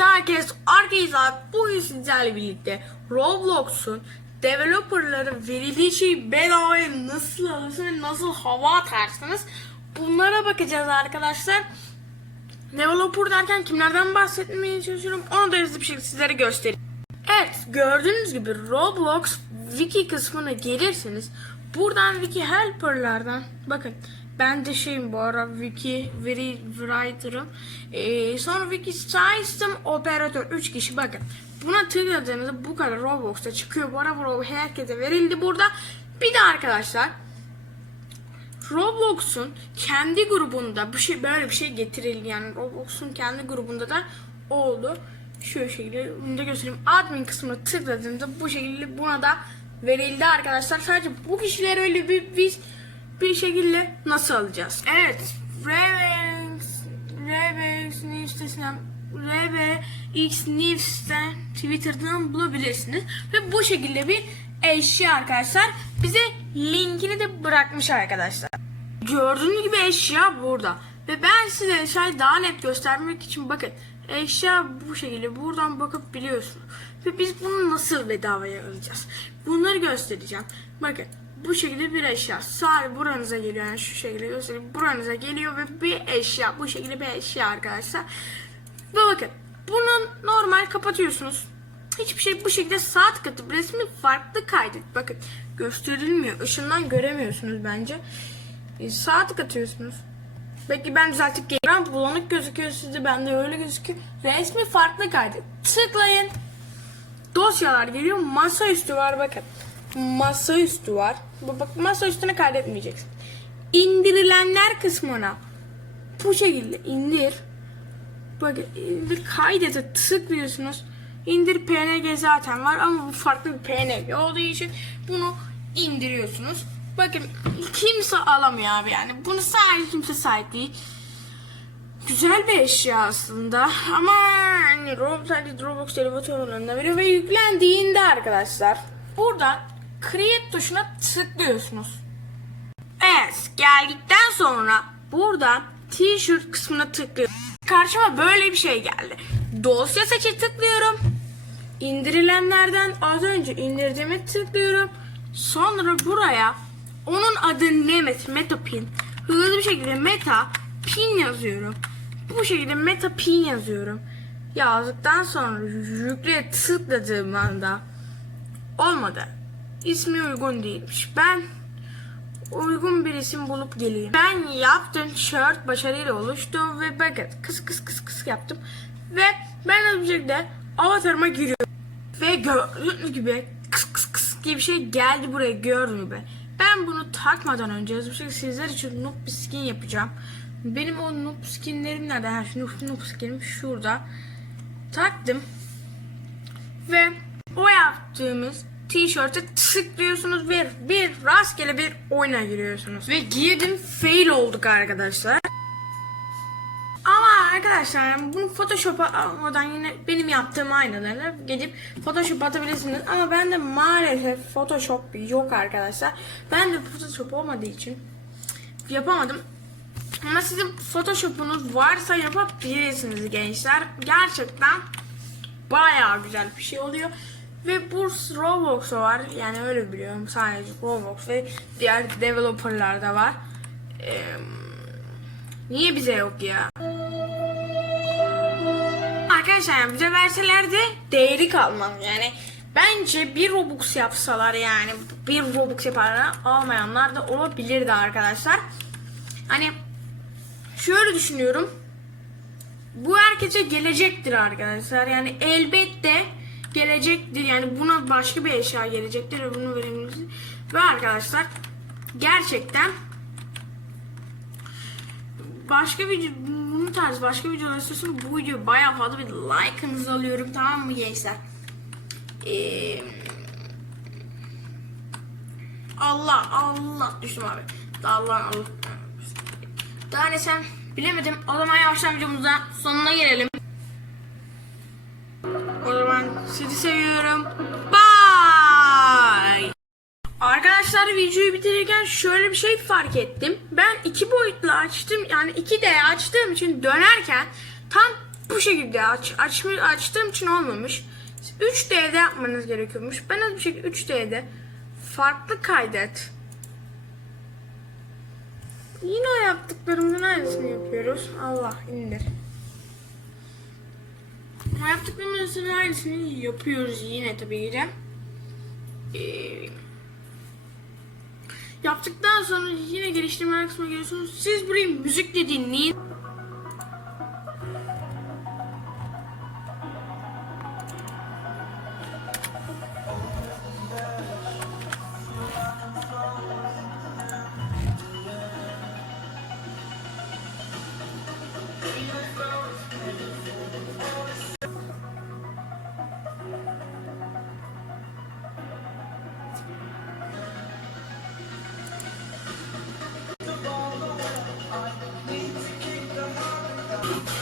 Herkes arkadaşlar bugün sizlerle birlikte Roblox'un developerları verildiği şeyi bedavaya nasıl alırsınız ve nasıl hava atarsınız bunlara bakacağız arkadaşlar. Developer derken kimlerden bahsetmeye çalışıyorum onu da hızlı bir şekilde sizlere göstereyim. Evet gördüğünüz gibi Roblox wiki kısmına gelirseniz buradan wiki helper'lardan bakın ben de şeyim bu ara wiki writer'ım ee, sonra wiki system operatör 3 kişi bakın buna tıkladığınızda bu kadar Roblox'ta çıkıyor bu ara bu herkese verildi burada bir de arkadaşlar Roblox'un kendi grubunda bu şey böyle bir şey getirildi yani Roblox'un kendi grubunda da oldu. Şu şekilde bunu da göstereyim. Admin kısmına tıkladığımda bu şekilde buna da verildi arkadaşlar. Sadece bu kişileri öyle bir biz bir şekilde nasıl alacağız? Evet. Revex Revex News sitesinden RBX News'ten Twitter'dan bulabilirsiniz. Ve bu şekilde bir eşya arkadaşlar. Bize linkini de bırakmış arkadaşlar. Gördüğünüz gibi eşya burada. Ve ben size eşyayı daha net göstermek için bakın. Eşya bu şekilde buradan bakıp biliyorsunuz. Ve biz bunu nasıl bedavaya alacağız? Bunları göstereceğim. Bakın bu şekilde bir eşya. Sadece buranıza geliyor. Yani şu şekilde göstereyim. Buranıza geliyor ve bir eşya. Bu şekilde bir eşya arkadaşlar. Ve bakın bunu normal kapatıyorsunuz. Hiçbir şey bu şekilde sağ tıklatıp resmi farklı kaydet. Bakın gösterilmiyor. Işından göremiyorsunuz bence. E, sağ tıklatıyorsunuz. Belki ben düzeltip geliyorum. Bulanık gözüküyor sizde. Bende öyle gözüküyor. Resmi farklı kaydet. Tıklayın. Dosyalar geliyor. Masaüstü var bakın. Masaüstü var. Bak masa üstüne kaydetmeyeceksin. İndirilenler kısmına bu şekilde indir. Bakın indir kaydete tıklıyorsunuz. İndir PNG zaten var ama bu farklı bir PNG olduğu için bunu indiriyorsunuz. Bakın kimse alamıyor abi yani. Bunu sadece kimse sahip değil. Güzel bir eşya aslında ama hani Roblox Roblox televizyonlarında veriyor ve yüklendiğinde arkadaşlar buradan create tuşuna tıklıyorsunuz. Evet geldikten sonra buradan t-shirt kısmına tıklıyorum. Karşıma böyle bir şey geldi. Dosya seçe tıklıyorum. İndirilenlerden az önce indirdiğime tıklıyorum. Sonra buraya onun adı Nemet Metapin. Hızlı bir şekilde Meta Pin yazıyorum. Bu şekilde Meta Pin yazıyorum. Yazdıktan sonra yükleye tıkladığım anda olmadı. İsmi uygun değilmiş. Ben uygun bir isim bulup geleyim. Ben yaptım tişört başarıyla oluştu ve bakın kıs kıs kıs kıs yaptım. Ve ben bir şekilde avatarıma giriyorum. Ve gördüğünüz gibi kıs kıs kıs gibi bir şey geldi buraya gördüğünüz gibi. Ben bunu takmadan önce şekilde sizler için noob bir skin yapacağım. Benim o noob skinlerim nerede? Ha, şu noob, noob skinim şurada. Taktım. Ve o yaptığımız tişörte tıklıyorsunuz ve bir rastgele bir oyuna giriyorsunuz. Ve girdim fail olduk arkadaşlar. Ama arkadaşlar bunu Photoshop'a almadan yine benim yaptığım aynalarla gidip Photoshop atabilirsiniz. Ama bende maalesef Photoshop yok arkadaşlar. Ben de Photoshop olmadığı için yapamadım. Ama sizin Photoshop'unuz varsa yapabilirsiniz gençler. Gerçekten bayağı güzel bir şey oluyor. Ve bu Roblox var. Yani öyle biliyorum. Sadece Roblox ve diğer developerlar da var. Ee, niye bize yok ya? Arkadaşlar yani bize verselerdi değeri kalmaz. Yani bence bir Robux yapsalar yani bir Robux yaparlar almayanlar da olabilirdi arkadaşlar. Hani şöyle düşünüyorum. Bu herkese gelecektir arkadaşlar. Yani elbette gelecektir. Yani buna başka bir eşya gelecektir ve bunu verebiliriz. Ve arkadaşlar gerçekten başka bir bunun tarz başka videolar istiyorsanız bu videoyu bayağı fazla bir like'ınızı alıyorum tamam mı gençler? Ee, Allah Allah düştüm abi. Allah Allah. Daha ne sen bilemedim. O zaman yavaştan videomuzda sonuna gelelim. Sizi seviyorum. Bye. Arkadaşlar videoyu bitirirken şöyle bir şey fark ettim. Ben iki boyutlu açtım yani 2D açtığım için dönerken tam bu şekilde aç, açmış, açtığım için olmamış. 3D'de yapmanız gerekiyormuş. Ben az bir şekilde 3D'de farklı kaydet. Yine o yaptıklarımızın aynısını yapıyoruz. Allah indir. O yaptıklarımızın aynısını yapıyoruz yine tabii ki de. Ee, yaptıktan sonra yine geliştirme kısmına geliyorsunuz. Siz burayı müzikle dinleyin. you